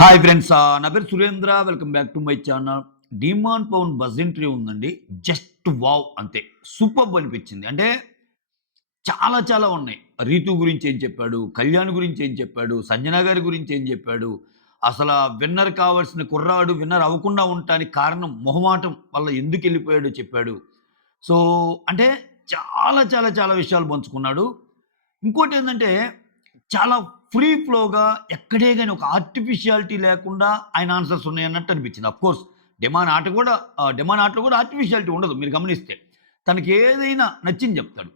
Hi friends, నా పేరు Surendra. Welcome back to my channel. Demand Pawan buzz interview ఉందండి. Just wow అంతే. సూపర్బ్ అనిపించింది. అంటే చాలా చాలా ఉన్నాయి. రీతు గురించి ఏం చెప్పాడు, కళ్యాణ్ గురించి ఏం చెప్పాడు, సంజన గారి గురించి ఏం చెప్పాడు, అసలు విన్నర్ కావాల్సిన కుర్రాడు విన్నర్ అవ్వకుండా ఉండటానికి కారణం మొహమాటం వల్ల ఎందుకు వెళ్ళిపోయాడో చెప్పాడు. సో అంటే చాలా చాలా చాలా విషయాలు పంచుకున్నాడు. ఇంకోటి ఏంటంటే చాలా ఫ్రీ ఫ్లోగా ఎక్కడే గాని ఒక ఆర్టిఫిషియాలిటీ లేకుండా ఆయన ఆన్సర్స్ ఉన్నాయన్నట్టు అనిపించింది. అఫ్‌కోర్స్ డెమాన్ ఆటలో కూడా ఆర్టిఫిషియాలిటీ ఉండదు మీరు గమనిస్తే. తనకి ఏదైనా నచ్చింది చెప్తాడు.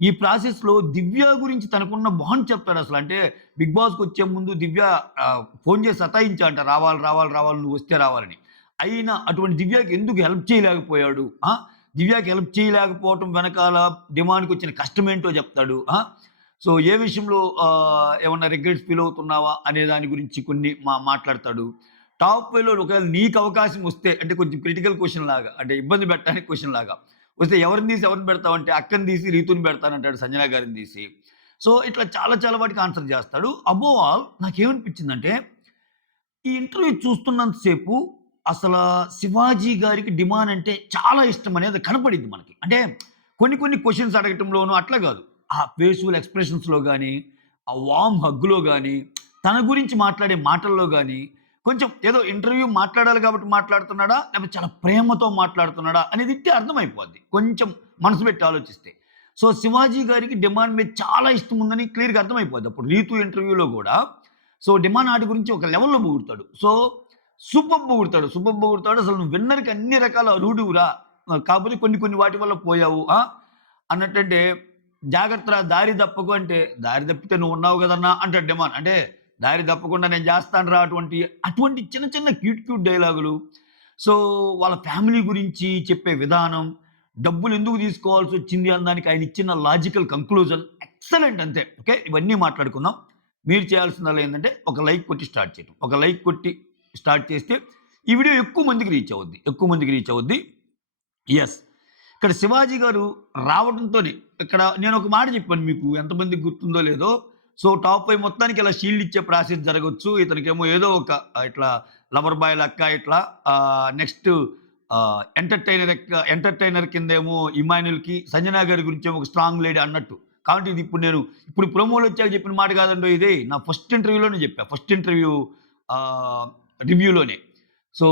ఈ ప్రాసెస్‌లో దివ్య గురించి తనకున్న బాండ్ చెప్తాడసలు. అంటే 'బిగ్ బాస్'కొచ్చే ముందు దివ్య ఫోను చేసి సతాయించాడంట. రావాలి, రావాలి, రావాలి నువ్వొస్తే రావాలని. అయినా అటువంటి దివ్యకి ఎందుకు హెల్ప్ చేయలేకపోయాడు. దివ్యకి హెల్ప్ చేయలేకపోవటం వెనకాల డిమాండ్‌కొచ్చిన కష్టమేంటో చెప్తాడు. సో ఏ విషయంలో ఏమన్నా రిగ్రెట్స్ ఫీల్ అవుతున్నావా అనే దాని గురించి కొన్ని మాట్లాడతాడు. టాప్ 5లో ఒకవేళ నీకు అవకాశం వస్తే అంటే కొంచెం క్రిటికల్ క్వెషన్ లాగా అంటే ఇబ్బంది పెట్టడానికి క్వెషన్ లాగా వస్తే ఎవరిని తీసి ఎవరిని పెడతావంటే అక్కని తీసి రీతుని పెడతానంటాడు సంజన గారిని తీసి. సో ఇట్లా చాలా చాలా వాటికి ఆన్సర్ చేస్తాడు. అబోవ్ ఆల్ నాకేమనిపించిందంటే ఈ ఇంటర్వ్యూ చూస్తున్నంత సేపు అసల శివాజీ గారికి డిమాండ్ అంటే చాలా ఇష్టం అనేది కనపడిద్ది మనకి. అంటే కొన్ని కొన్ని క్వెషన్స్ అడగటంలోనూ అట్లా గాదు. ఆ ఫేషియల్ ఎక్స్‌ప్రెషన్స్‌లో గాని, ఆ వార్మ్ హగ్‌లో గాని, తన గురించి మాట్లాడే మాటల్లో గాని, కొంచెం ఏదో ఇంటర్వ్యూ మాట్లాడాలి కాబట్టి మాట్లాడుతున్నాడా? లేకపోతే చాలా ప్రేమతో మాట్లాడుతున్నాడా? అనేది ఇట్టే అర్థమైపోద్ది. కొంచెం మనసు పెట్టి ఆలోచిస్తే. సో, శివాజీ గారికి డిమాండ్ మీద చాలా ఇష్టం ఉందని క్లియర్‌గా అర్థమైపోద్ది. అప్పుడు 'రీతు' ఇంటర్వ్యూలో గూడా సో, డిమాండ్ ఆట గురించి ఒక లెవెల్‌లో పొగుడుతాడు. సో, సూపర్బ్ పొగుడుతాడు. సూపర్బ్ పొగుడుతాడు. అసలు నువ్వు విన్నర్‌కి అన్ని రకాల అర్హుడివిరా. కాకపోతే కొన్ని కొన్ని వాటి వల్ల పోయావు. అన్నట్టంటే జాగ్రత్తరా దారి తప్పకు అంటే, దారి తప్పితే నువ్వు ఉన్నావు గదన్నా అంటాడు డిమాండ్. అంటే దారి తప్పకుండా నేను చేస్తానురా అటువంటి చిన్న చిన్న క్యూట్ క్యూట్ డైలాగులు. సో, వాళ్ళ ఫ్యామిలీ గురించి చెప్పే విధానం, డబ్బులు ఎందుకు తీసుకోవాల్సొచ్చింది అనడానికి ఆయన ఇచ్చిన లాజికల్ కంక్లూజన్ ఎక్సలెంట్ అంతే. ఓకే. ఇవన్నీ మాట్లాడుకుందాం. మీరు చేయాల్సిందల్లా ఏందంటే ఒక లైక్ కొట్టి స్టార్ట్ చేయటం. ఒక లైక్ కొట్టి స్టార్ట్ చేస్తే ఈ వీడియో ఎక్కువ మందికి రీచ్ అవుద్ది. ఎక్కువ మందికి రీచ్ అవుద్ది. యెస్. ఇక్కడ శివాజీ గారు రావడంతోనే ఇక్కడ నేనొక మాట చెప్పాను మీకు ఎంతమందికి గుర్తుందో లేదో. సో, టాప్ 5 మొత్తానికి ఇలా షీల్డ్ ఇచ్చే ప్రాసెస్ జరగొచ్చు. ఇతనికేమో ఏదో ఒక ఇట్లా లవర్ బాయ్ లెక్క ఇట్లా నెక్స్ట్ ఎంటర్‌టైనర్ కిందేమో ఇమాన్యుల్‌కి, సంజన గారి గురించేమో ఒక స్ట్రాంగ్ లేడీ అన్నట్టు. కాబట్టి ఇది ఇప్పుడు ప్రోమోలొచ్చాక చెప్పిన మాట కాదండోయ్ ఇది. నా ఫస్ట్ ఇంటర్వ్యూలోనే చెప్పా. ఫస్ట్ ఇంటర్వ్యూ ఆహ్, రివ్యూలోనే. సో,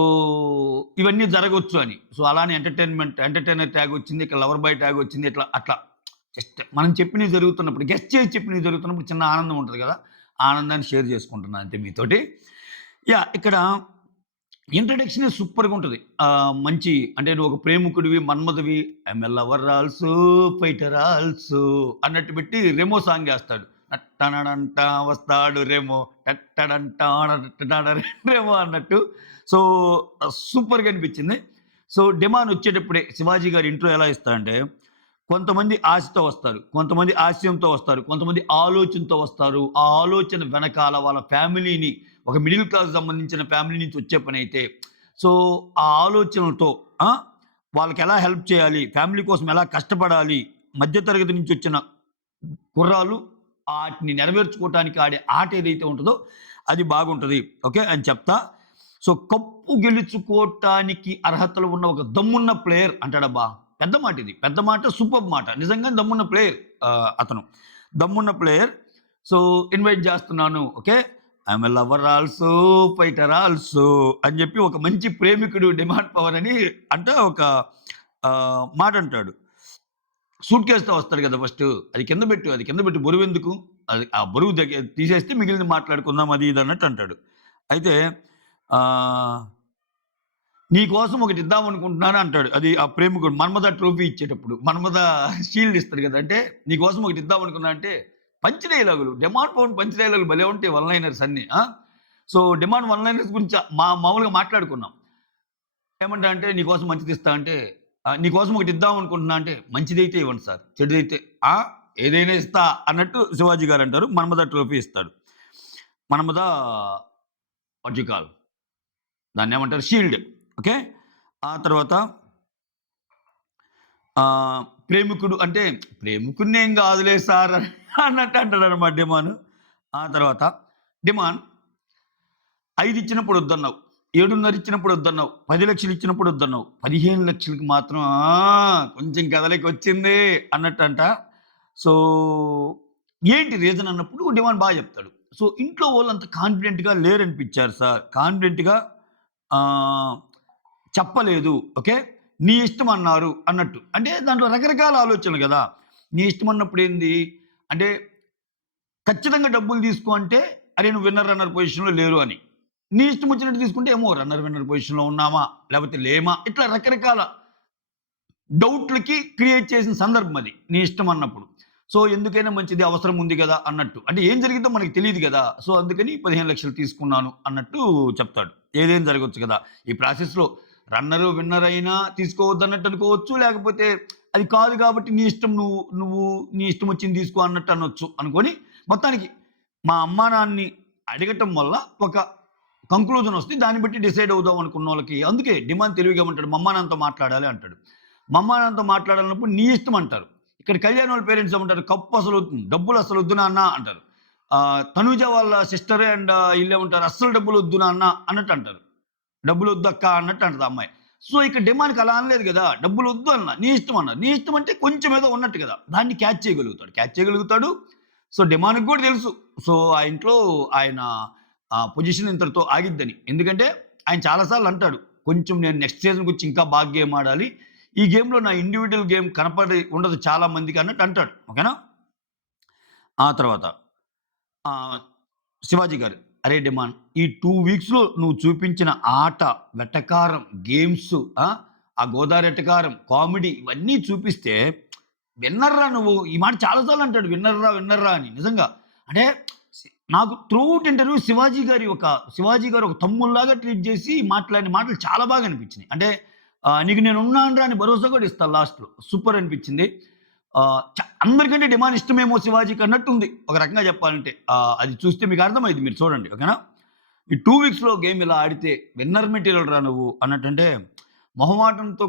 ఇవన్నీ జరగొచ్చు అని. సో, అలానే ఎంటర్‌టైనర్ ట్యాగ్ వచ్చింది. ఇక్కడ లవర్ బాయ్ ట్యాగ్ వచ్చింది. ఇట్లా అట్లా జస్ట్ మనం చెప్పినవి జరుగుతున్నప్పుడు గెస్ చేసి చెప్పినవి జరుగుతున్నప్పుడు చిన్న ఆనందం ఉంటది కదా! ఆ ఆనందాన్ని షేర్ చేసుకుంటున్నా అంతే మీతోటి. ఇక్కడ ఇంట్రడక్షనే సూపర్‌గుంటది. మంచి అంటే నువ్వు ఒక ప్రేమికుడివి, మన్మధుడివి, I'm a lover also, fighter also అన్నట్టు పెట్టి రెమో సాంగ్ ఏస్తాడు. టట్టనడంట వస్తాడు రెమో, టట్టడంటాడ రెమో అన్నట్టు. సో, సూపర్‌గా అనిపించింది. సో, డిమాండ్ వచ్చేటప్పుడే శివాజీ గారి ఇంట్రో ఎలా ఇస్తాడంటే, కొంతమంది ఆశతో వస్తారు. కొంతమంది ఆశయంతో వస్తారు. కొంతమంది ఆలోచనతో వస్తారు. ఆ ఆలోచన వెనకాల వాళ్ళ ఫ్యామిలీని ఒక మిడిల్ క్లాస్ సంబంధించిన ఫ్యామిలీ నుంచి వచ్చే పనైతే, సో, ఆ ఆలోచనలతో ఆ! వాళ్ళకెలా హెల్ప్ చేయాలి? ఫ్యామిలీ కోసం ఎలా కష్టపడాలి? మధ్య తరగతి నుంచి వచ్చిన కుర్రాళ్ళు ఆటిని నెరవేర్చుకోవటానికి ఆడే ఆట ఏదైతే ఉంటదో అది బాగుంటది. ఓకే. అని చెప్తా. సో, కప్పు గెలుచుకోవటానికి అర్హతలు ఉన్న ఒక దమ్మున్న ప్లేయర్ అంటాడబ్బా! పెద్ద మాటిది. పెద్ద మాట, సూపర్బ్ మాట. నిజంగానే దమ్మున్న ప్లేయర్ అతను. దమ్మున్న ప్లేయర్. సో, ఇన్వైట్ చేస్తున్నాను. Okay. I'm a lover also, fighter also అని చెప్పి ఒక మంచి ప్రేమికుడు డిమాండ్ పవన్ అని అంటే ఒక మాటంటాడు. సూట్‌కేస్‌తో వస్తాడు కదా! ఫస్టు. అది కింద పెట్టు బరువెందుకు? అది ఆ బరువు తీసేస్తే మిగిలినది మాట్లాడుకుందాం అది ఇది అన్నట్టు అంటాడు. అయితే ఆహ్, నీ కోసం ఒకటి ఇద్దామనుకుంటున్నాను అంటాడు. అది ఆ ప్రేమికుడు మన్మథ ట్రోఫీ ఇచ్చేటప్పుడు. మన్మథ షీల్డ్ ఇస్తాడు కదా! అంటే నీ కోసం ఒకటి ఇద్దామనుకున్నా అంటే పంచ్ డైలాగులు. డిమాండ్ పవన్ పంచ్ డైలాగులు భలే ఉంటాయి వన్ లైనర్స్ అన్నీ. సో, డిమాండ్ వన్ లైనర్స్ గురించి మామూలుగా మాట్లాడుకున్నాం. ఏమంటా అంటే నీకోసం మంచిదిస్తా అంటే, నీకోసం ఒకటి ఇద్దాం అనుకుంటున్నా అంటే, మంచిదైతే ఇవ్వండి సార్. చెడుదైతే ఆ! ఏదైనా ఇస్తా అన్నట్టు శివాజీ గారంటారు. మన్మథ ట్రోఫీ ఇస్తాడు. మన్మథ వాట్ యూ కాల్ దాన్నేమంటారు షీల్డ్. ఓకే. ఆ తర్వాత ప్రేమికుడు అంటే, ప్రేమికుడినేం గాదులే సార్ అన్నట్టు అంటాడనమాట డిమాన్. ఆ తర్వాత డిమాన్ 5 ఇచ్చినప్పుడు వద్దన్నావు. 7.5 ఇచ్చినప్పుడు వద్దన్నావు. 10,00,000 ఇచ్చినప్పుడు వద్దన్నావు. 15,00,000కి మాత్రం కొంచెం కదలికొచ్చింది అన్నట్టంట. సో, ఏంటి రీజన్ అన్నప్పుడు డిమాండ్ బాగా చెప్తాడు. సో, ఇంట్లో వాళ్ళంత కాన్ఫిడెంట్‌గా లేరనిపించారు సార్. కాన్ఫిడెంట్‌గా ఆహ్, చెప్పలేదు. ఓకే. నీ ఇష్టం అన్నారు అన్నట్టు. అంటే దాంట్లో రకరకాల ఆలోచనలు గదా! నీ ఇష్టం అన్నప్పుడు ఏంది? అంటే ఖచ్చితంగా డబ్బులు తీసుకో అంటే, అరే! నువ్వు విన్నర్, రన్నర్ పొజిషన్‌లో లేరు అని. నీ ఇష్టం వచ్చినట్టు తీసుకుంటే ఏమో రన్నర్, విన్నర్ పొజిషన్‌లో ఉన్నామా? లేపోతే లేమా? ఇట్లా రకరకాల డౌట్‌లకి క్రియేట్ చేసిన సందర్భం అది. నీ ఇష్టం అన్నప్పుడు. సో, ఎందుకైనా మంచిది అవసరం ఉంది గదా! అన్నట్టు. అంటే ఏం జరిగిద్దో మనకి తెలీదు గదా! సో, అందుకని 15,00,000 తీసుకున్నాను అన్నట్టు చెప్తాడు. ఏదైనా జరగొచ్చు గదా! ఈ ప్రాసెస్‌లో రన్నరు, విన్నర్ అయినా తీసుకోవద్దన్నట్టు అనుకోవచ్చు. లేకపోతే అది కాదు గాబట్టి నీ ఇష్టం నువ్వు నీ ఇష్టం వచ్చింది తీసుకో అన్నట్టు అనొచ్చు అనుకోని మొత్తానికి మా అమ్మా, నాన్నని అడగటం వల్ల ఒక కంక్లూజన్ వస్తే దాన్ని బట్టి డిసైడ్ అవుదాం అనుకున్నోళ్ళకి అందుకే డిమాండ్ తెలివిగా ఉంటాడు. మా అమ్మా, నాన్నతో మాట్లాడాలి అంటాడు. మా అమ్మా, నాన్నతో మాట్లాడాలన్నప్పుడు నీ ఇష్టం అంటారు. ఇక్కడ కళ్యాణ్ వాళ్ళ పేరెంట్స్ ఏమంటారు? కప్పు అసలు డబ్బులు అసలు వద్దు నాన్న అంటారు. తనూజ వాళ్ళ సిస్టర్ అండ్ ఈళ్ళేమంటారు? అస్సలు డబ్బులు వద్దు నాన్న అన్నట్టు అంటారు. డబ్బులొద్దు అక్క అన్నట్టు అంటది ఆ అమ్మాయి. సో, ఇక్కడ డిమాండ్‌కి అలా అనలేదు గదా! డబ్బులొద్దు అన్నా. నీ ఇష్టం అన్నారు. నీ ఇష్టం అంటే కొంచెం ఏదో ఉన్నట్టు గదా! దాన్ని క్యాచ్ చేయగలుగుతాడు. క్యాచ్ చేయగలుగుతాడు. సో, డిమాండ్‌కి గూడా తెలుసు. సో, ఆ ఇంట్లో ఆయన పొజిషన్ ఇంతటితో ఆగిద్దని. ఎందుకంటే ఆయన చాలా సార్లు అంటాడు. కొంచెం నేను నెక్స్ట్ సీజన్‌కొచ్చి ఇంకా బాగా గేమ్ ఆడాలి. ఈ గేమ్‌లో నా ఇండివిడ్యువల్ గేమ్ కనపడి ఉండదు చాలా మందికి అన్నట్టు అంటాడు. ఓకేనా? ఆ తర్వాత ఆహ్, శివాజీ గారు. అరే డిమాండ్ ఈ 2 వీక్స్‌లో నువ్వు చూపించిన ఆట, వెటకారం, గేమ్స్ ఆ గోదావరి ఎటకారం, కామెడీ ఇవన్నీ చూపిస్తే విన్నర్‌రా నువ్వు. ఈ మాట చాలా సార్లు అంటాడు. విన్నర్‌రా, విన్నర్‌రా అని. నిజంగా. అంటే నాకు త్రూఅవుట్ ఇంటర్వ్యూ శివాజీ గారు ఒక తమ్ముల్లాగా ట్రీట్ చేసి మాట్లాడిన మాటలు చాలా బాగా అనిపించినాయి. అంటే నీకు నేనున్నానురా అని భరోసా కూడా ఇస్తాడు లాస్ట్‌లో. సూపర్ అనిపించింది. అందరికంటే డిమాండ్ ఇష్టమేమో శివాజీకి అన్నట్టుంది. ఒక రకంగా చెప్పాలంటే. అది చూస్తే మీకు అర్థమైద్ది. మీరు చూడండి. ఓకేనా? ఈ 2 వీక్స్‌లో గేమ్ ఇలా ఆడితే విన్నర్ మెటీరియల్ రా నువ్వు అన్నట్టంటే మొహమాటంతో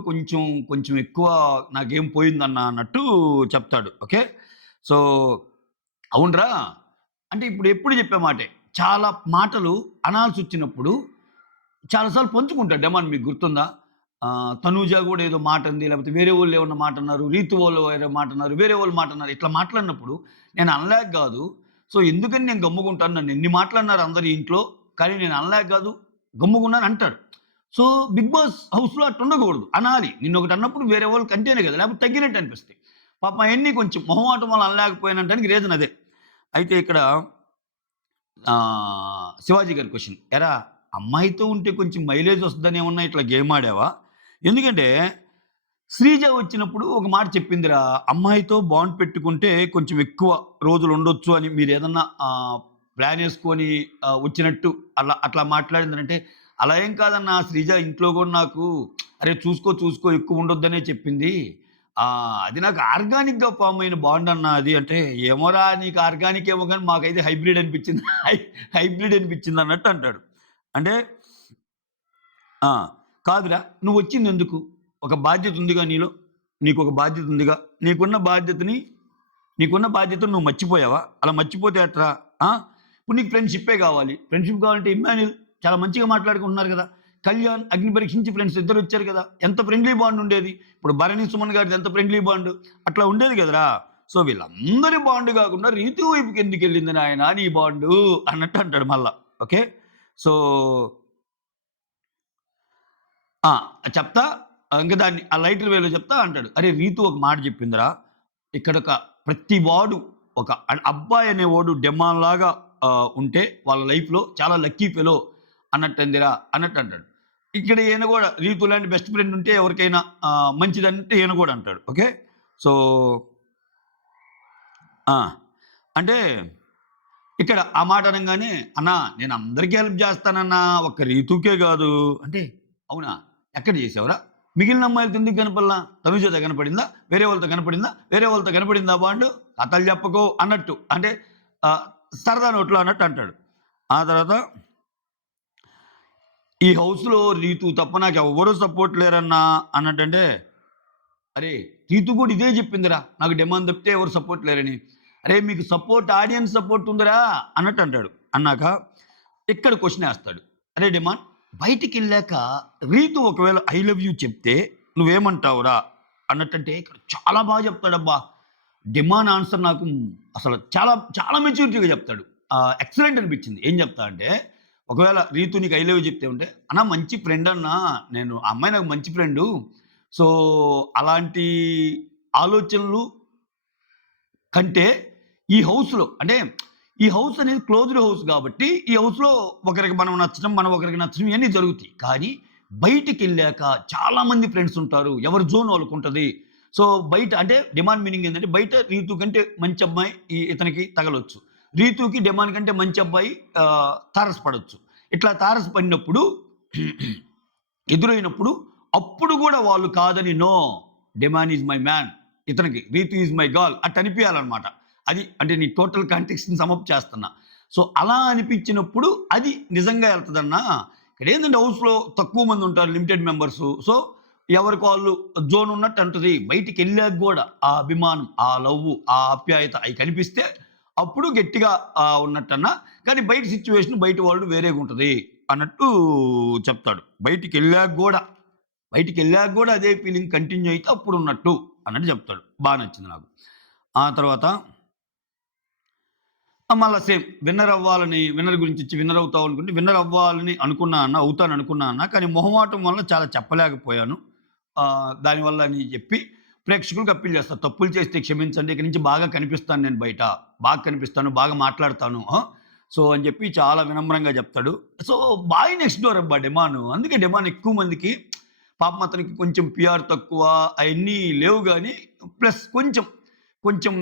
కొంచెం ఎక్కువ నా గేమ్ పోయిందన్న అన్నట్టు చెప్తాడు. ఓకే. సో, అవునురా! అంటే ఇప్పుడు ఎప్పుడు చెప్పే మాటే. చాలా మాటలు అనాల్సొచ్చినప్పుడు చాలా సార్లు పంచుకుంటాడు డెమాన్ మీకు గుర్తుందా? తనూజ గూడా ఏదో మాటంది. లేకపోతే వేరే వోళ్ళు ఏమన్నా మాటన్నారు. రీతు వోళ్ళు వేరే మాటన్నారు. వేరే వోళ్ళు మాటన్నారు. ఇట్లా మాట్లాడినప్పుడు నేను అనలేక గాదు. సో, ఎందుకని నేను గమ్ముగుంటాను. నన్ను ఎన్ని మాటలన్నారు అందరు ఇంట్లో. కానీ నేను అనలేక గాదు. గమ్ముగున్నాను అంటాడు. సో, 'బిగ్ బాస్' హౌస్‌లో అట్టుండకూడదు. అనాలి. నిన్నొకటి అన్నప్పుడు వేరే వాళ్ళకి అంటేనే గదా! లేకపోతే తగ్గినట్టు అనిపిస్తాయి. పాపం అయన్నీ కొంచెం మొహమాటం వల్ల అనలేకపోయానంటానికి రీజన్ అదే. అయితే ఇక్కడ శివాజీ గారి క్వెషన్. "ఏరా అమ్మాయితో ఉంటే కొంచెం మైలేజ్ వస్తదని ఏమన్నా ఇట్లా గేమ్ ఆడావా?" ఎందుకంటే శ్రీజ వచ్చినప్పుడు ఒక మాట చెప్పిందిరా, "అమ్మాయితో బాండ్ పెట్టుకుంటే కొంచెం ఎక్కువ రోజులుండొచ్చు" అని మీరేదన్నా ప్లానేసుకొని వచ్చినట్టు అట్లా మాట్లాడిందనంటే, "అలా ఏం కాదన్నా శ్రీజ ఇంట్లో గూడా నాకు అరే చూసుకో ఎక్కువుండొద్దనే చెప్పింది. అది నాకు ఆర్గానిక్‌గా ఫార్మ్ అయిన బాండ్ అన్నా అది" అంటే, "ఏమోరా నీకు ఆర్గానిక్ ఏమో గాని మాకైతే హైబ్రిడ్ అనిపించింది. హైబ్రిడ్ అనిపించింది" అన్నట్టు అంటాడు. అంటే ఆ! కాదురా నువ్వొచ్చిందెందుకు? ఒక బాధ్యత ఉందిగా నీలో. నీకొక బాధ్యత ఉందిగా. నీకున్న బాధ్యతను నువ్వు మర్చిపోయావా? అలా మర్చిపోతే ఎట్రా? ఆ! ఇప్పుడు నీకు ఫ్రెండ్‌షిప్పే గావాలి. ఫ్రెండ్‌షిప్ కావాలంటే ఇమ్మాన్యూల్ చాలా మంచిగా మాట్లాడుకుంటున్నారు గదా! కళ్యాణ్, అగ్ని పరీక్షించి ఫ్రెండ్స్ ఇద్దరొచ్చారు కదా! ఎంత ఫ్రెండ్లీ బాండ్ ఉండేది. ఇప్పుడు భరణి, సుమన్ గారిది ఎంత ఫ్రెండ్లీ బాండ్. అట్లా ఉండేది కదరా! సో, వీళ్ళందరి బాండ్ గాకుండా రీతు వైపుకి ఎందుకెళ్ళింది నాయనా నీ బాండు అన్నట్టు అంటాడు మళ్ళా. ఓకే. సో ఆ! చెప్తా ఇంక దాన్ని ఆ లైటర్ వేలో చెప్తా అంటాడు. "అరే! రీతు ఒక మాట చెప్పిందిరా. ఇక్కడొక ప్రతి వాడు ఒక అబ్బాయి అనేవాడు డెమాన్‌లాగా ఉంటే వాళ్ళ లైఫ్‌లో చాలా లక్కీ ఫెలో అన్నట్టందిరా" అన్నట్టు అంటాడు. ఇక్కడ ఈయన గూడా రీతు లాంటి బెస్ట్ ఫ్రెండ్ ఉంటే ఎవరికైనా మంచిదంటే ఈయన గూడా అంటాడు. ఓకే. సో ఆ! అంటే ఇక్కడ ఆ మాట అనంగానే, "అన్నా నేను అందరికి హెల్ప్ చేస్తానన్నా. ఒక్క రీతూకే గాదు." అంటే, "అవునా? ఎక్కడ చేసావురా? మిగిలిన అమ్మాయిలతో ఎందుకు కనపడలా? తనుజతో కనపడిందా? వేరే వాళ్ళతో కనపడిందా? వేరే వాళ్ళతో కనపడిందా బాండు? కథలు చెప్పకు" అన్నట్టు. అంటే ఆహ్, సరదా నోట్లో అన్నట్టు అంటాడు. ఆ తర్వాత, "ఈ హౌస్‌లో రీతు తప్ప నాకెవ్వరు సపోర్ట్ లేరన్నా" అన్నట్టంటే అరే! రీతు గూడా ఇదే జెప్పిందిరా. నాకు డెమాన్ తప్పితే ఎవరు సపోర్ట్ లేరని. అరేయ్! మీకు సపోర్ట్ ఆడియన్స్ సపోర్ట్ ఉందిరా అన్నట్టు అంటాడు. అన్నాక ఇక్కడ క్వెషనేస్తాడు. అరే డిమాండ్, బయటికెళ్ళాక రీతు ఒకవేళ ఐ లవ్ యూ చెప్తే నువ్వేమంటావురా అన్నట్టంటే ఇక్కడ చాలా బాగా చెప్తాడబ్బా. డిమాండ్ ఆన్సర్ నాకు అసలు చాలా చాలా మెచ్యూరిటీగా చెప్తాడు. ఎక్సలెంట్ అనిపించింది. ఏం చెప్తా అంటే, ఒకవేళ రీతు నీకు ఐ లవ్ యూ చెప్తే ఉంటే, అన్నా మంచి ఫ్రెండ్ అన్నా, నేను ఆ అమ్మాయి నాకు మంచి ఫ్రెండు. సో, అలాంటి ఆలోచనలు కంటే ఈ హౌస్‌లో అంటే ఈ హౌస్ అనేది క్లోజ్డ్ హౌస్ గాబట్టి, ఈ హౌస్‌లో ఒకరికి మనం నచ్చడం, మనం ఒకరికి నచ్చడం ఇయన్నీ జరుగుతాయి. కానీ బయటికెళ్ళాక చాలా మంది ఫ్రెండ్స్ ఉంటారు. ఎవరి జోన్ వాళ్ళకుంటది. సో, బయట అంటే డిమాండ్ మీనింగ్ ఏందంటే, బయట రీతు కంటే మంచి అమ్మాయి ఇతనికి తగలొచ్చు. రీతుకి డిమాండ్ కంటే మంచి అబ్బాయి తారసపడొచ్చు. ఇట్లా తారసపడినప్పుడు ఎదురైనప్పుడు అప్పుడు గూడా వాళ్ళు కాదని no, demand is my man. ఇతనికి రీతు ఈజ్ మై గర్ల్ అట్ట అనిపియాలనమాట. అది అంటే నీ టోటల్ కాంటెక్స్ట్‌ని సమ్ చేస్తున్నా. సో, అలా అనిపించినప్పుడు అది నిజంగా ఎళ్తదన్నా. ఇక్కడేందంటే హౌస్‌లో తక్కువ మంది ఉంటారు. Limited members. సో, ఎవరికి వాళ్ళు జోన్ ఉన్నట్టు అంటది. బయటికెళ్ళాక గూడా ఆ అభిమానం, ఆ లవ్వు, ఆ ఆప్యాయత అయి కనిపిస్తే అప్పుడు గట్టిగా ఉన్నట్టన్నా. కానీ బయట సిట్యుయేషన్ బయట వాళ్ళు వేరేగుంటది అన్నట్టు చెప్తాడు. బయటికెళ్ళాక గూడా అదే ఫీలింగ్ కంటిన్యూ అయితే అప్పుడున్నట్టు అన్నట్టు చెప్తాడు. బా నచ్చింది నాకు. ఆ తర్వాత మళ్ళా సేమ్ విన్నర్ గురించొచ్చి విన్నర్ అవుతావు అనుకుంటే, విన్నర్ అవ్వాలని అనుకున్నా అన్న, అవుతాననుకున్నా అన్న. కానీ మొహమాటం వల్ల చాలా చెప్పలేకపోయాను. దానివల్ల అని చెప్పి ప్రేక్షకులకు అప్పీల్ చేస్తా. తప్పులు చేస్తే క్షమించండి. ఇక నుంచి బాగా కనిపిస్తాను నేను బయట. బాగా కనిపిస్తాను, బాగా మాట్లాడతాను. సో, అని చెప్పి చాలా వినమ్రంగా చెప్తాడు. సో, బాయ్ నెక్స్ట్ డోర్ అబ్బా డిమాను. అందుకే డిమాన్ ఎక్కువ మందికి పాపం అతనికి కొంచెం పిఆర్ తక్కువ అయన్నీ లేవు గానీ, ప్లస్ కొంచెం, కొంచెం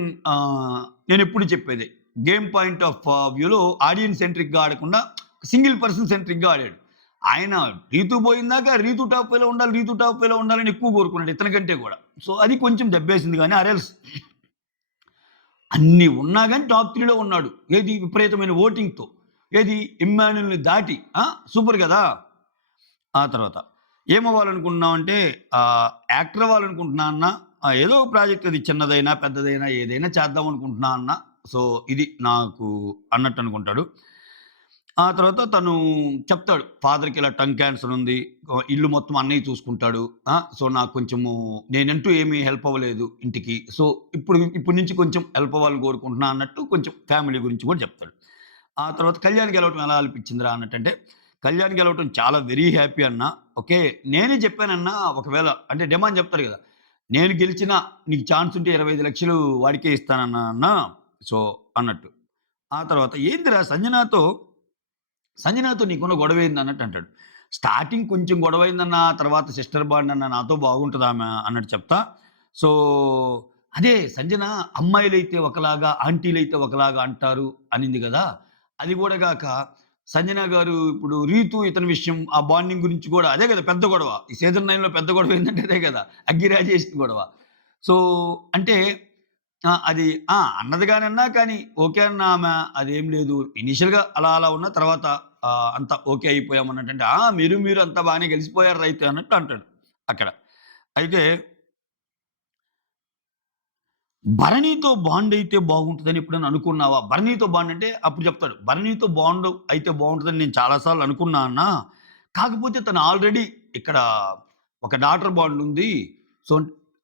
నేనెప్పుడు చెప్పేదే. గేమ్ పాయింట్ ఆఫ్ వ్యూలో ఆడియన్స్ సెంట్రిక్‌గా ఆడకుండా సింగిల్ పర్సన్ సెంట్రిక్‌గా ఆడాడు. ఆయన రీతు పోయిందాక రీతు టాప్ ఫైవ్‌లో ఉండాలి, రీతు టాప్ ఫైవ్‌లో ఉండాలని ఎక్కువ కోరుకున్నాడు ఇతనికంటే గూడా. సో, అది కొంచెం దెబ్బేసింది గానీ ఆరెల్స్ అన్నీ ఉన్నా గానీ టాప్ 3లో ఉన్నాడు. ఏది విపరీతమైన ఓటింగ్‌తో. ఏది ఇమ్మాన్యుల్‌ని దాటి. సూపర్ గదా! ఆ తర్వాత ఏమవ్వాలనుకుంటున్నావంటే యాక్టర్ అవ్వాలనుకుంటున్నా అన్న. ఏదో ప్రాజెక్ట్ అది చిన్నదైనా, పెద్దదైనా ఏదైనా చేద్దాం అనుకుంటున్నా అన్న. సో, ఇది నాకు అన్నట్టు అనుకుంటాడు. ఆ తర్వాత తను చెప్తాడు. ఫాదర్‌కి ఇలా టంగ్ క్యాన్సర్ ఉంది. ఇల్లు మొత్తం అన్నయ్య చూసుకుంటాడు. సో, నాకు కొంచెము నేనంటూ ఏమీ హెల్ప్ అవ్వలేదు ఇంటికి. సో, ఇప్పటి నుంచి కొంచెం హెల్ప్ అవ్వాలని కోరుకుంటున్నా అన్నట్టు కొంచెం ఫ్యామిలీ గురించి కూడా చెప్తాడు. ఆ తర్వాత కళ్యాణ్ గెలవటం ఎలా అనిపించిందిరా అన్నట్టంటే, కళ్యాణ్ గెలవటం చాలా వెరీ హ్యాపీ అన్న. ఓకే. నేనే చెప్పానన్నా ఒకవేళ అంటే డిమాండ్ చెప్తారు గదా! నేను గెలిచినా నీకు ఛాన్స్ ఉంటే 25,00,000 వాడికే ఇస్తానన్నా అన్న. సో, అన్నట్టు. ఆ తర్వాత ఏందిరా సంజనాతో నీకున్న గొడవేంది అన్నట్టు అంటాడు. స్టార్టింగ్ కొంచెం గొడవైందన్న, తర్వాత సిస్టర్ బాండ్ అన్న నాతో బాగుంటదామె అన్నట్టు చెప్తా. సో, అదే సంజన అమ్మాయిలైతే ఒకలాగా, ఆంటీలైతే ఒకలాగా అంటారు అనింది గదా! అది గూడా గాక సంజన గారు ఇప్పుడు రీతు ఇతని విషయం ఆ బాండింగ్ గురించి గూడా అదే గదా పెద్ద గొడవ. ఈ సీజన్ 9లో పెద్ద గొడవ ఏందంటే అదే గదా! అగ్గి రాజేష్ గొడవ. సో, అంటే అది అన్నది గానన్నా కానీ ఓకే అన్న ఆమె అదేం లేదు. ఇనీషియల్‌గా అలా అలా ఉన్న తర్వాత అంతా ఓకే అయిపోయామన్నట్టంటే, మీరు అంతా బానే గెలిసిపోయారు రైతు అన్నట్టు అంటాడు అక్కడ. అయితే భరణితో బాండ్ అయితే బాగుంటదని ఎప్పుడైనా అనుకున్నావా? భరణితో బాండ్ అంటే అప్పుడు చెప్తాడు. భరణితో బాండ్ అయితే బాగుంటదని నేను చాలా సార్లు అనుకున్నా అన్నా. కాకపోతే తను ఆల్రెడీ ఇక్కడ ఒక డాటర్ బాండ్ ఉంది. సో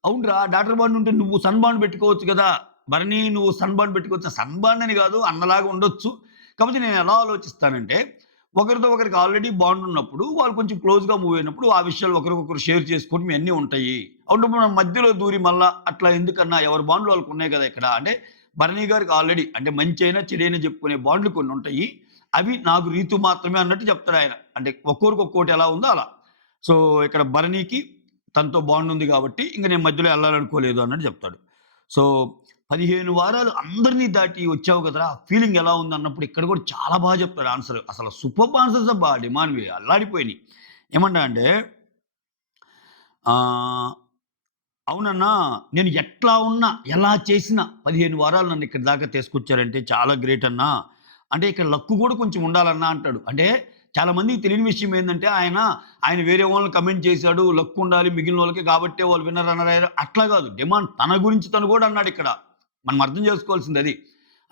అవునురా! డాటర్ బాండ్ ఉంటే నువ్వు సన్ బాండ్ పెట్టుకోవచ్చు గదా! భరణి నువ్వు సన్ బాండ్ పెట్టుకోవచ్చు. సన్ బాండ్ అని గాదు అన్నలాగా ఉండొచ్చు. కాకపోతే నేను ఎలా ఆలోచిస్తానంటే ఒకరితో ఒకరికి ఆల్రెడీ బాండ్ ఉన్నప్పుడు వాళ్ళు కొంచెం క్లోజ్‌గా మూవ్ అయినప్పుడు ఆ విషయాలు ఒకరికొకరు షేర్ చేసుకోవడం ఇయన్నీ ఉంటాయి. అవునప్పుడు మనం మధ్యలో దూరి మళ్ళా అట్లా ఎందుకన్నా ఎవరి బాండ్‌లు వాళ్ళకున్నాయి కదా ఇక్కడ. అంటే భరణి గారికి ఆల్రెడీ అంటే మంచైనా, చెడైనా చెప్పుకునే బాండ్‌లు కొన్నుంటాయి. అవి నాకు రీతు మాత్రమే అన్నట్టు చెప్తాడాయన. అంటే ఒక్కోరికి ఒక్కోటి ఎలా ఉందో అలా. సో, ఇక్కడ భరణికి తనతో బాండ్ ఉంది కాబట్టి ఇంక నేను మధ్యలో ఎళ్ళాలనుకోలేదు అన్నట్టు చెప్తాడు. సో, 15 వారాలు అందరిని దాటి వచ్చావు కదరా! ఆ ఫీలింగ్ ఎలా ఉందన్నప్పుడు ఇక్కడ కూడా చాలా బాగా చెప్తాడు ఆన్సర్. అసలు సూపర్బ్ ఆన్సర్స్ అబ్బా! డిమాండ్‌వి అల్లాడిపోయినియి. ఏమంటా అంటే ఆహ్ అవునన్నా. నేను ఎట్లా ఉన్నా, ఎలా చేసినా 15 వారాలు నన్ను ఇక్కడి దాకా తీసుకొచ్చారంటే చాలా గ్రేట్ అన్నా. అంటే ఇక్కడ లక్కు గూడా కొంచెం ఉండాలన్నా అంటాడు. అంటే చాలా మందికి తెలియని విషయం ఏందంటే ఆయన వేరే వాళ్ళని కమెంట్ చేసాడు. లక్ ఉండాలి మిగిలినోళ్ళకి కాబట్టే వాళ్ళు విన్నర్ రన్నర్ అయ్యారు. అట్లా గాదు. డిమాండ్ తన గురించి తను గూడా అన్నాడిక్కడ. మనం అర్థం చేసుకోవాల్సిందది.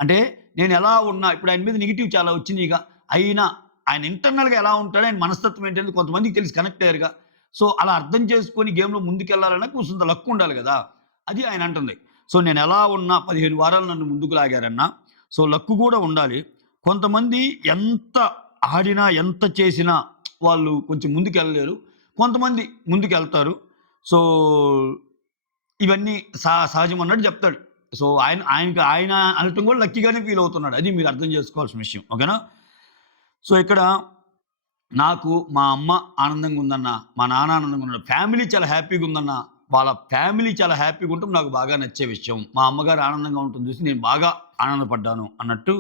అంటే నేనెలా ఉన్నా ఇప్పుడు ఆయన మీద నెగెటివ్ చాలా వచ్చినియిగా. అయినా ఆయన ఇంటర్నల్‌గా ఎలా ఉంటాడు, ఆయన మనస్తత్వం ఏంటనేది కొంతమందికి తెలిసి కనెక్ట్ అయ్యారుగా. సో, అలా అర్థం చేసుకొని గేమ్‌లో ముందుకెళ్ళాలన్నా కొంచెంత లక్ ఉండాలి గదా! అది ఆయన అంటుంది. సో, నేనెలా ఉన్నా 15 వారాలు నన్ను ముందుకు లాగారన్నా, సో, లక్ గూడా ఉండాలి. కొంతమంది ఎంత ఆడినా, ఎంత చేసినా వాళ్ళు కొంచెం ముందుకెళ్ళలేరు. కొంతమంది ముందుకెళ్తారు. సో, ఇవన్నీ సహజం అన్నట్టు జెప్తాడు. సో, ఆయన అనటం గూడా లక్కీగానే ఫీల్ అవుతున్నాడు. అది మీరు అర్థం జేసుకోవాల్సిన విషయం. ఓకేనా? సో, ఇక్కడ నాకు మా అమ్మ ఆనందంగా ఉందన్న, మా నాన్న ఆనందంగా ఉన్నాడు. ఫ్యామిలీ చాలా హ్యాపీగా ఉందన్న, వాళ్ళ ఫ్యామిలీ చాలా హ్యాపీగా ఉండటం నాకు బాగా నచ్చే విషయం. మా అమ్మగారు ఆనందంగా ఉండటం చూసి నేను బాగా ఆనందపడ్డాను అన్నట్టు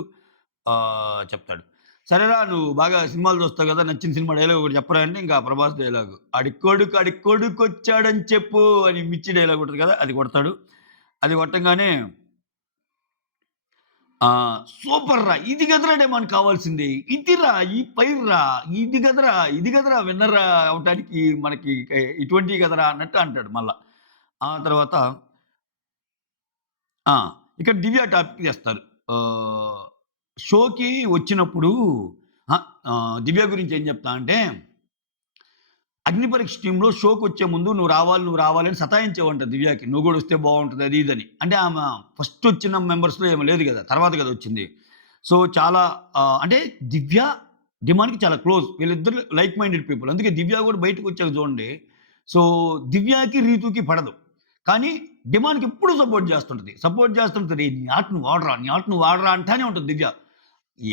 చెప్తాడు. సరేరా నువ్వు బాగా సినిమాలు చూస్తావు కదా! నచ్చిన సినిమా డైలాగ్ ఒకటి చెప్పరా అంటే ఇంకా 'ప్రభాస్' డైలాగు. ఆడి కొడుకొచ్చాడని చెప్పు అని 'మిర్చి' డైలాగ్ ఉంటది కదా! అది కొడతాడు. అది కొట్టంగానే సూపర్‌రా! ఇది కదరా మనకు కావాల్సింది. ఇదిరా! ఈ పైర్‌రా! ఇది కదరా విన్నర్ అవ్వటానికి మనకి ఇటువంటివి కదరా అన్నట్టు అంటాడు మళ్ళా. ఆ తర్వాత ఆ! ఇక్కడ 'దివ్య' టాపిక్ తెస్తారు. ఆహ్, షోకి వచ్చినప్పుడు 'దివ్య' గురించి ఏం చెప్తా అంటే 'అగ్నిపరీక్ష' టీమ్‌లో షోకొచ్చే ముందు నువ్వు రావాలి అని సతాయించేవంట దివ్యకి. నువ్వు గూడా వస్తే బావుంటది అది ఇదని. అంటే ఆమె ఫస్ట్ వచ్చిన మెంబర్స్‌లో ఏమి లేదు గదా! తర్వాత గదా వచ్చింది. సో, చాలా అంటే దివ్య, డిమాన్‌కి చాలా క్లోజ్. వీళ్ళిద్దరు లైక్ మైండెడ్ పీపుల్. అందుకే దివ్య గూడా బయటకొచ్చాక చూడండి. సో, దివ్యకి, రీతూకి పడదు. కానీ డిమాన్‌కి ఎప్పుడు సపోర్ట్ చేస్తుంటది. సపోర్ట్ చేస్తుంటది. నీ ఆట నువ్వు వాడరా, నీ ఆట నువ్వు వాడరా అంటానే ఉంటది దివ్య.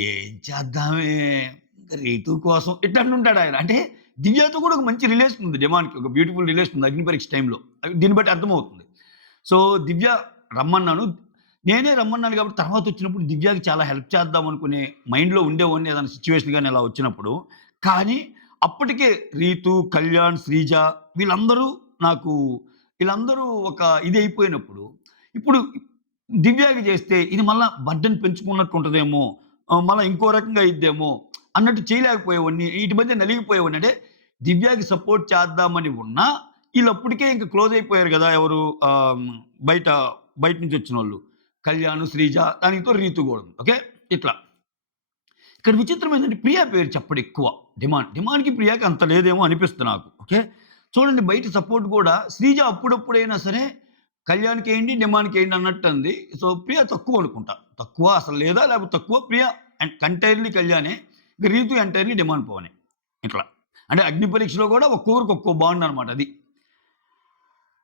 ఏం చేద్దామే రీతు కోసం ఇట్టంటుంటాడాయన. అంటే దివ్యతో కూడా ఒక మంచి రిలేషన్ ఉంది డిమాన్‌కి. ఒక బ్యూటిఫుల్ రిలేషన్ ఉంది 'అగ్నిపరీక్ష' టైమ్‌లో. దీన్ని బట్టి అర్థమవుతుంది. సో, దివ్య రమ్మన్నాను. నేనే రమ్మన్నాను కాబట్టి తర్వాతొచ్చినప్పుడు దివ్యకి చాలా హెల్ప్ చేద్దాం అనుకునే మైండ్‌లో ఉండేవాడిని ఏదైనా సిట్యుయేషన్ గాని అలా వచ్చినప్పుడు. కానీ అప్పటికే రీతు, కళ్యాణ్, శ్రీజ వీళ్ళందరూ నాకు వీళ్ళందరూ ఒక ఇది అయిపోయినప్పుడు, ఇప్పుడు దివ్యకి చేస్తే ఇది మళ్ళా బర్డెన్ పెంచుకున్నట్టు ఉంటదేమో, మళ్ళా ఇంకో రకంగా అయిద్దేమో అన్నట్టు చేయలేకపోయేవాడిని. ఈటి మధ్య నలిగిపోయేవాడిని. అంటే దివ్యకి సపోర్ట్ చేద్దామని ఉన్నా, ఈళ్ళప్పటికే ఇంక క్లోజ్ అయిపోయారు గదా! ఎవరు బయట బయట నుంచి వచ్చినోళ్ళు. కళ్యాణ్, శ్రీజ దానితో రీతు గూడా ఉంది. ఓకే. ఇట్లా. ఇక్కడ విచిత్రం ఏంటంటే ప్రియా పేరు చెప్పడు ఎక్కువ. డిమాండ్‌కి ప్రియాకి అంత లేదేమో అనిపిస్తుంది నాకు. ఓకే. చూడండి బయట సపోర్ట్ గూడా శ్రీజ అప్పుడప్పుడైనా సరే కళ్యాణ్‌కేయండి, డిమాండ్‌కేయండి అన్నట్టుంది. సో, ప్రియ తక్కువ అనుకుంటా. తక్కువ అసలు లేదా లేకపోతే తక్కువ ప్రియ ఎంటైర్‌లీ కళ్యాణే. ఇక రీతు ఎంటైర్‌లీ డిమాండ్ పవనే. ఇట్లా. అంటే అగ్ని పరీక్షలో గూడా ఒక్కొక్కరికి ఒక్కో బాండ్ అనమాట అది.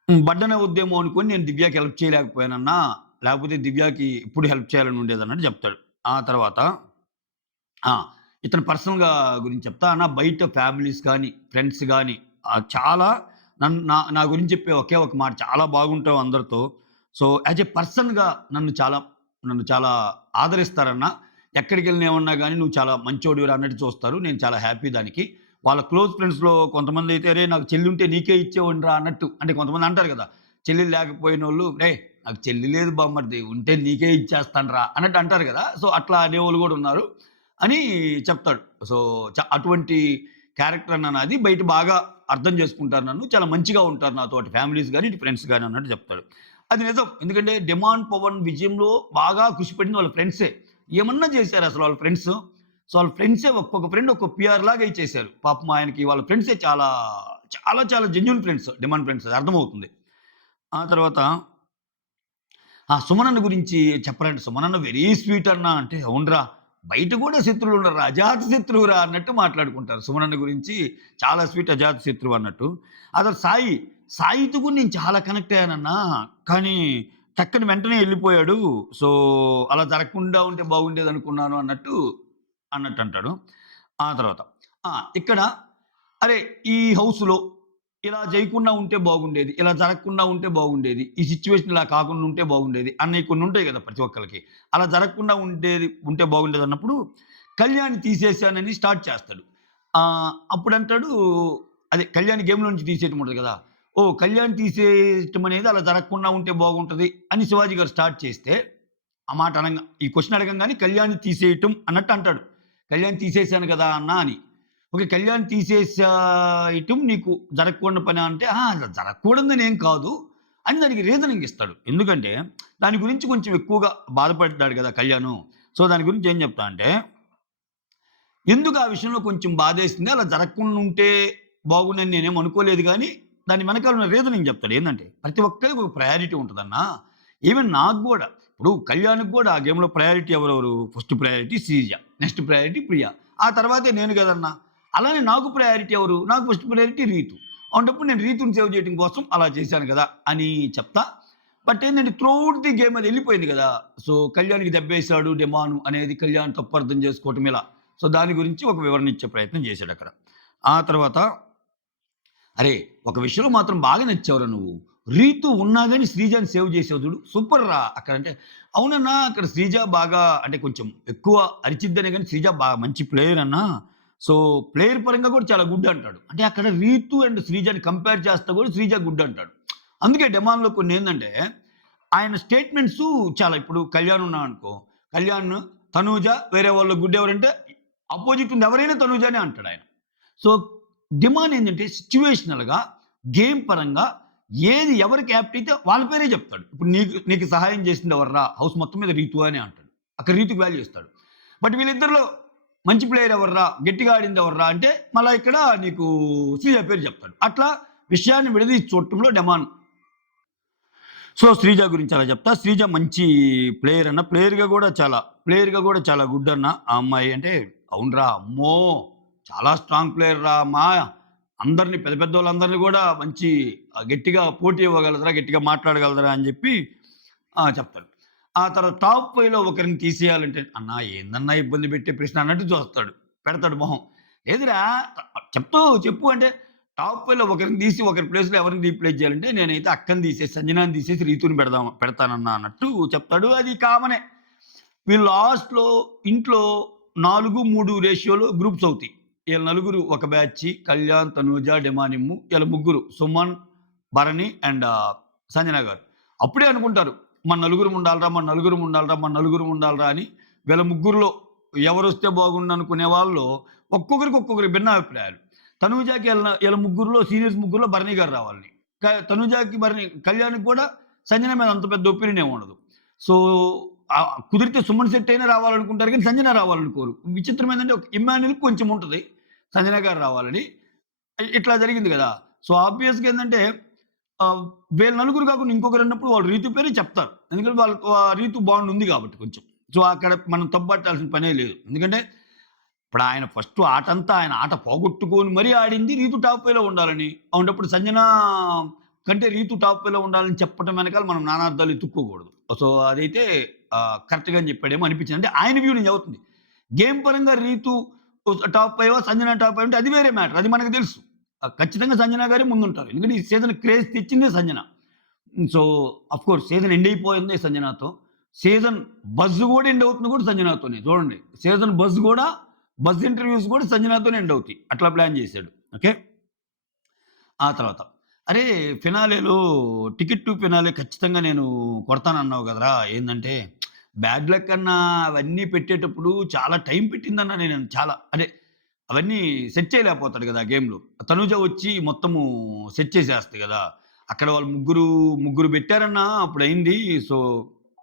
బర్డెన్ అవుద్దేమో అనుకోని నేను దివ్యకి హెల్ప్ చేయలేకపోయానన్నా, లేకపోతే దివ్యకి ఇప్పుడు హెల్ప్ చేయాలని ఉండేదన్నట్టు చెప్తాడు. ఆ తర్వాత ఆ! ఇతను పర్సనల్‌గా గురించి చెప్తా. బయట ఫ్యామిలీస్ గాని, ఫ్రెండ్స్ గాని చాలా నా గురించి చెప్పే ఒకే ఒక మాట చాలా బాగుంటావు అందరితో. సో, యాస్ ఎ పర్సన్‌గా నన్ను చాలా ఆదరిస్తారన్న. ఎక్కడికెళ్ళినా ఏమన్నా గాని నువ్వు చాలా మంచోడివిరా అన్నట్టు చూస్తారు. నేను చాలా హ్యాపీ దానికి. వాళ్ళ క్లోజ్ ఫ్రెండ్స్‌లో కొంతమందైతే "అరేయ్! నాకు చెల్లుంటే నీకే ఇచ్చేవాడినిరా" అన్నట్టు అంటే కొంతమంది అంటారు గదా! చెల్లి లేకపోయినోళ్ళు "రేయ్! నాకు చెల్లి లేదు బామ్మర్ది ఉంటే నీకే ఇచ్చేస్తానురా" అన్నట్టు అంటారు గదా! సో, అట్లా అనేవోళ్ళు గూడా ఉన్నారు. అని చెప్తాడు. సో, అటువంటి క్యారెక్టర్ అన్న నాది. బయట బాగా అర్థం చేసుకుంటారు నన్ను. చాలా మంచిగా ఉంటారు నాతో అటు ఫ్యామిలీస్ గాని, ఇటు ఫ్రెండ్స్ గాని అన్నట్టు చెప్తాడు. అది నిజం. ఎందుకంటే 'డిమాండ్ పవన్' విజయంలో బాగా కృషి పడింది వాళ్ళ ఫ్రెండ్సే. ఏమన్నా చేశారు అసలు వాళ్ళ ఫ్రెండ్స్. సో, వాళ్ళ ఫ్రెండ్సే ఒక్కొక్క ఫ్రెండ్ ఒక్కొక్క పీఆర్ లాగా ఇచ్చేసారు. పాపం ఆయనకి వాళ్ళ ఫ్రెండ్సే చాలా, చాలా, చాలా జెన్యూన్ ఫ్రెండ్స్. 'డిమాండ్' ఫ్రెండ్స్ అది అర్థమవుతుంది. ఆ తర్వాత సుమనన్న గురించి చెప్పాలంటే సుమనన్న వెరీ స్వీట్ అన్న అంటే అవునురా! బయట కూడా శత్రువులుండరురా. అజాత శత్రువురా అన్నట్టు మాట్లాడుకుంటారు. సుమనన్న గురించి చాలా స్వీట్ అజాత శత్రువు అన్నట్టు. అసలు సాయితో కూడా నేను చాలా కనెక్ట్ అయ్యానన్నా. కానీ టక్కన వెంటనే ఎళ్ళిపోయాడు. సో, అలా జరగకుండా ఉంటే బాగుండేదనుకున్నాను అన్నట్టు అంటాడు. ఆ తర్వాత ఇక్కడ అరే! ఈ హౌస్‌లో ఇలా జేయకుండా ఉంటే బాగుండేది. ఇలా జరగకుండా ఉంటే బాగుండేది. ఈ సిట్యుయేషన్ ఇలా కాకుండా ఉంటే బాగుండేది. అన్నయి కొన్ని ఉంటాయి గదా! ప్రతి ఒక్కళ్ళకి. అలా జరగకుండా ఉంటే బాగుండేదన్నప్పుడు కళ్యాణ్‌ని తీసేసానని స్టార్ట్ చేస్తాడు. అప్పుడంటాడు అదే కళ్యాణ్ గేమ్‌లో నుంచి తీసేయటం ఉంటది గదా! ఓహ్! కళ్యాణ్ తీసేయటం అనేది అలా జరగకుండా ఉంటే బాగుంటది అని శివాజీ గారు స్టార్ట్ చేస్తే, ఆ మాట ఈ క్వెషన్ అడగంగానే కళ్యాణ్‌ని తీసేయటం అన్నట్టు అంటాడు. కళ్యాణ్ తీసేసాను గదా! అన్న అని. ఓకే. కళ్యాణ్ తీసేసేయటం నీకు జరగకూడని పనా అంటే, అలా జరగకూడదని ఏం కాదు అని దానికి రీజనింగ్ ఇస్తాడు. ఎందుకంటే, దాని గురించి కొంచెం ఎక్కువగా బాధపడ్డాడు గదా కళ్యాణు. సో, దాని గురించి ఏం చెప్తా అంటే, ఎందుకు ఆ విషయంలో కొంచెం బాధేసింది. అలా జరగకుండా ఉంటే బాగుండని నేనేమి అనుకోలేదు గానీ, దాని వెనకాల ఉన్న రీజనింగ్ చెప్తాడు. ఏందంటే, ప్రతి ఒక్కరికి ఒక ప్రయారిటీ ఉంటదన్నా. ఈవెన్ నాకు గూడా. ఇప్పుడు కళ్యాణ్‌కి గూడా ఆ గేమ్‌లో ప్రయారిటీ ఎవరెవరు? First priority Sreeja. Next priority Priya. ఆ తర్వాతే నేను గదన్నా! అలానే నాకు ప్రయారిటీ ఎవరు? నాకు ఫస్ట్ ప్రయారిటీ రీతు. అలాంటప్పుడు నేను రీతుని సేవ్ చేయడం కోసం అలా చేశాను గదా! అని చెప్తా. బట్ ఏందంటే త్రూఅవుట్ ది గేమ్ అది ఎళ్ళిపోయింది గదా! సో, కళ్యాణ్‌కి దెబ్బేసాడు డెమాను అనేది కళ్యాణ్ తప్పు అర్థం చేసుకోవటం ఇలా. సో, దాని గురించి ఒక వివరణ ఇచ్చే ప్రయత్నం చేశాడక్కడ. ఆ తర్వాత అరే! ఒక విషయంలో మాత్రం బాగా నచ్చావురా నువ్వు. 'రీతు' ఉన్నా గాని శ్రీజని సేవ్ చేసావు చూడు. సూపర్‌రా అక్కడంటే, అవునన్నా అక్కడ శ్రీజ బాగా అంటే కొంచెం ఎక్కువ అరిచిద్దనే గాని శ్రీజ బాగా మంచి ప్లేయర్ అన్నా. సో, ప్లేయర్ పరంగా కూడా చాలా గుడ్ అంటాడు. అంటే అక్కడ 'రీతు' అండ్ శ్రీజని కంపేర్ చేస్తా కూడా శ్రీజ గుడ్ అంటాడు. అందుకే డెమాన్‌లో కొన్నేందంటే, ఆయన స్టేట్మెంట్సు చాలా ఇప్పుడు కళ్యాణ్ ఉన్నాడనుకో, కళ్యాణ్, తనూజ వేరే వాళ్ళు గుడ్ ఎవరంటే అపోజిట్ ఉంది ఎవరైనా తనూజనే అంటాడాయన. సో, డిమాండ్ ఏంటంటే సిట్యుయేషనల్‌గా, గేమ్ పరంగా ఏది ఎవరికి యాప్ట్ అయితే వాళ్ళ పేరే చెప్తాడు. ఇప్పుడు నీకు సహాయం చేసింది ఎవర్రా? హౌస్ మొత్తం మీద రీతు అనే అంటాడు. అక్కడ రీతుకి వాల్యూ ఇస్తాడు. బట్ వీళ్ళిద్దరిలో మంచి ప్లేయర్ ఎవర్రా? గట్టిగా ఆడింది ఎవర్రా? అంటే మళ్ళా ఇక్కడ నీకు శ్రీజ పేరు చెప్తాడు. అట్లా విషయాన్ని విడదీసి చూడటంలో డెమాన్. సో, శ్రీజ గురించి అలా చెప్తా. శ్రీజ మంచి ప్లేయర్ అన్న. ప్లేయర్‌గా గూడా చాలా గుడ్ అన్న. ఆ అమ్మాయి అంటే అవునురా! అమ్మో! చాలా స్ట్రాంగ్ ప్లేయర్ రా! అందరిని పెద్ద పెద్దోళ్ళందరిని గూడా మంచి గట్టిగా పోటీ ఇవ్వగలదురా, గట్టిగా మాట్లాడగలదురా అని జెప్పి చెప్తాడు. ఆ తర్వాత టాప్ 5లో ఒకరిని తీసేయాలంటే, "అన్నా ఏందన్నా ఇబ్బంది పెట్టే ప్రశ్న" అన్నట్టు చూస్తాడు. పెడతాడు మొహం. "లేదురా చెప్పు" అంటే టాప్ 5లో ఒకరిని తీసి ఒకరి ప్లేస్‌లో ఎవరిని రీప్లేస్ చేయాలంటే నేనైతే అక్కని తీసేసి, సంజనాని తీసేసి రీతుని పెడతానన్నా అన్నట్టు చెప్తాడు. అది కామనే. వీళ్ళు లాస్ట్‌లో ఇంట్లో 4, 3 రేషియోలో గ్రూప్స్ అవుతాయి. ఈళ్ళ నలుగురు ఒక బ్యాచి. కళ్యాణ్, తనూజ, డెమానిమ్ము ఈళ్ళ ముగ్గురు. సుమన్, భరణి అండ్ సంజన గారు. అప్పుడే అనుకుంటారు. మన నలుగురం ఉండాలిరా, మన నలుగురం ఉండాలిరా, మన నలుగురం ఉండాలిరా అని వీళ్ళ ముగ్గురిలో ఎవరొస్తే బాగుండు అనుకునే వాళ్ళు ఒక్కొక్కరికి ఒక్కొక్కరికి భిన్నాభిప్రాయాలు. తనూజకి ఈళ్ళ ముగ్గురిలో సీనియర్స్ ముగ్గురిలో భరణి గారు రావాలని. తనూజకి, కళ్యాణ్‌కి కూడా సంజన మీద అంత పెద్ద ఒపీనియన్ ఏమి ఉండదు. సో, కుదిరితే సుమన్ శెట్టి అయినా రావాలనుకుంటారు కానీ సంజన రావాలనుకోరు. విచిత్రం ఏందంటే ఒక ఇమ్మాన్యుల్‌కి కొంచెం ఉంటది. సంజన గారు రావాలని. ఇట్లా జరిగింది గదా! సో, ఆబ్వియస్‌గా ఏందంటే ఆహ్, వీళ్ళ నలుగురు కాకుండా ఇంకొకరన్నప్పుడు వాళ్ళు రీతు పేరే చెప్తారు. ఎందుకంటే వాళ్ళకి రీతు బాండ్ ఉంది కాబట్టి కొంచెం. సో, అక్కడ మనం తప్పుపట్టాల్సిన పనే లేదు. ఎందుకంటే ఇప్పుడు ఆయన ఫస్ట్ ఆటంతా ఆయన ఆట పోగొట్టుకొని మరీ ఆడింది రీతు టాప్ 5లో ఉండాలని. అలాంటప్పుడు సంజన కంటే రీతు టాప్ 5లో ఉండాలని చెప్పటం వెనకాల మనం నానార్థాలు ఎతుక్కోకూడదు. సో, అదైతే కరెక్ట్‌గా అని చెప్పాడేమో అనిపించింది. అంటే ఆయన వ్యూ నుంచి అవుతుంది. గేమ్ పరంగా రీతు టాప్ 5 సంజన టాప్ 5 అంటే అది వేరే మ్యాటర్. అది మనకు తెలుసు. ఖచ్చితంగా సంజన గారే ముందుంటారు. ఎందుకంటే ఈ సీజన్ క్రేజ్ తెచ్చిందే Sanjana. So, of course season end అయిపోయిందే సంజనతో. సీజన్ బజ్ గూడా ఎండ్ అవుతుంది కూడా సంజనతోనే. చూడండి. సీజన్ బజ్ ఇంటర్‌వ్యూస్ కూడా సంజనతోనే ఎండ్ అవుతాయి. అట్లా ప్లాన్ చేసాడు. ఓకే. ఆ తర్వాత అరే! ఫినాలేలో టికెట్ టు ఫినాలే ఖచ్చితంగా నేను కొడతానన్నావు గదరా! ఏందంటే బ్యాడ్ లక్ అన్నా అవన్నీ పెట్టేటప్పుడు చాలా టైం పట్టిందన్నా నేను చాలా అదే అవన్నీ సెట్ చేయలేకపోతాడు గదా! గేమ్‌లో. తనూజ వచ్చి మొత్తము సెట్ చేసేస్తది గదా! అక్కడ వాళ్ళు ముగ్గురు పెట్టారన్నా అప్పుడయింది. సో,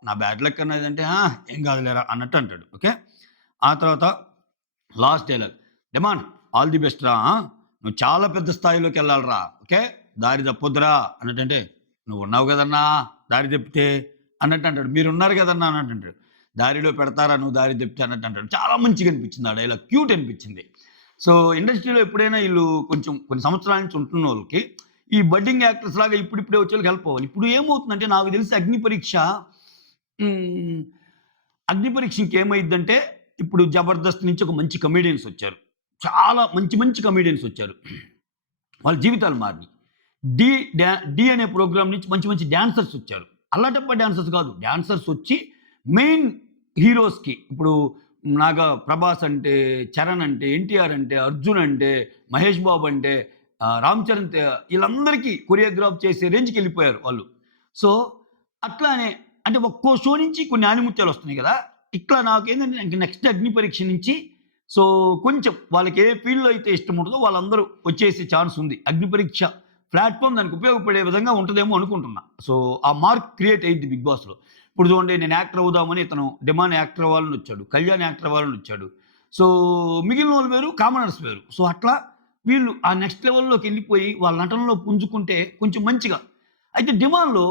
నా బ్యాడ్ లక్ అన్నదంటే, ఏం గాదులేరా అన్నట్టు అంటాడు. ఓకే. ఆ తర్వాత last dialogue. "Demon all the best రా! నువ్వు చాలా పెద్ద స్థాయిలోకెళ్ళాలిరా! ఓకే. దారి తప్పొద్దురా" అన్నట్టంటే, "నువ్వున్నావు గదన్నా దారి తప్పితే" అన్నట్టు అంటాడు. "మీరున్నారు గదన్నా" అన్నట్టు. "దారిలో పెడతారా నువ్వు దారి తప్పితే" అన్నట్టు అంటాడు. చాలా మంచిగా అనిపించింది ఆ డైలాగ్. క్యూట్ అనిపించింది. సో, ఇండస్ట్రీలో ఎప్పుడైనా ఈళ్ళు కొంచెం కొన్ని సంవత్సరాల నుంచి ఉంటున్నోళ్ళకి, ఈ బడ్డింగ్ యాక్టర్స్ లాగా ఇప్పుడిప్పుడే వచ్చేళ్ళకి హెల్ప్ అవ్వాలి. ఇప్పుడు ఏమవుతుందంటే నాకు తెలిసి హ్మ్. అగ్ని పరీక్ష ఇంకేమైద్దంటే, ఇప్పుడు 'జబర్దస్త్' నుంచి ఒక మంచి కమెడియన్స్ వచ్చారు. చాలా మంచి మంచి కమెడియన్స్ వచ్చారు. వాళ్ళ జీవితాలు మారినియి. 'ఢీ' అనే ప్రోగ్రామ్ నుంచి మంచి మంచి డాన్సర్స్ వచ్చారు. అల్లాటప్ప డాన్సర్స్ కాదు. డాన్సర్స్ వచ్చి మెయిన్ హీరోస్‌కి ఇప్పుడు 'ప్రభాస్' అంటే, 'చరణ్' అంటే, 'ఎన్టీఆర్' అంటే, 'అర్జున్' అంటే, 'మహేష్ బాబు' అంటే, 'రామ్ చరణ్' ఈళ్ళందరికీ కొరియోగ్రాఫ్ చేసే రేంజ్‌కెళ్ళిపోయారు వాళ్ళు. సో, అట్లానే అంటే ఒక్కో షో నుంచి కొన్ని ఆణిముత్యాలొస్తున్నాయి గదా! ఇట్లా నాకేంటంటే ఇంక నెక్స్ట్ 'అగ్ని పరీక్ష' నుంచి సో, కొంచెం వాళ్ళకి ఏ ఫీల్డ్‌లో అయితే ఇష్టముంటదో వాళ్ళందరూ వచ్చేసే ఛాన్స్ ఉంది. 'అగ్ని పరీక్ష' ప్లాట్‌ఫార్మ్ దానికి ఉపయోగపడే విధంగా ఉంటదేమో అనుకుంటున్నా. సో, ఆ మార్క్ క్రియేట్ అయ్యిద్ది 'బిగ్ బాస్‌లో'. ఇప్పుడు చూడండి నేను యాక్టర్ అవుదామని ఇతను 'డిమాన్' యాక్టర్ అవ్వాలని వచ్చాడు. 'కళ్యాణ్' యాక్టర్ అవ్వాలని వచ్చాడు. సో మిగిలిన వాళ్ళు వేరు, కామనర్స్ వేరు. సో అట్లా వీళ్ళు ఆ నెక్స్ట్ లెవెల్‌లోకి ఎళ్ళిపోయి వాళ్ళ నటనలో పుంజుకుంటే కొంచెం మంచిగా. అయితే 'డిమాన్‌లో'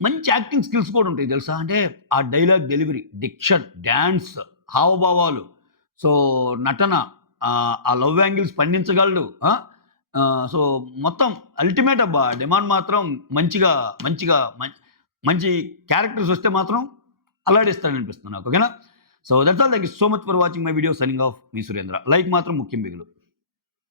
మంచి యాక్టింగ్ స్కిల్స్ కూడా ఉంటాయి తెలుసా? అంటే ఆ డైలాగ్ డెలివరీ, డిక్షన్, డాన్స్, హావభావాలు, సో నటన, ఆ లవ్ యాంగిల్స్ పండించగలడు. ఆ! సో మొత్తం అల్టిమేట్ అబ్బా! 'డిమాండ్' మాత్రం మంచిగా, మంచిగా మంచి క్యారెక్టర్స్ వస్తే మాత్రం అల్లాడిస్తాడనిపిస్తుంది నాకు. ఓకేనా? So that's all. Thank you so much for watching my video. Signing off. Me Surendra. Like మాత్రం ముఖ్యం బిగులు.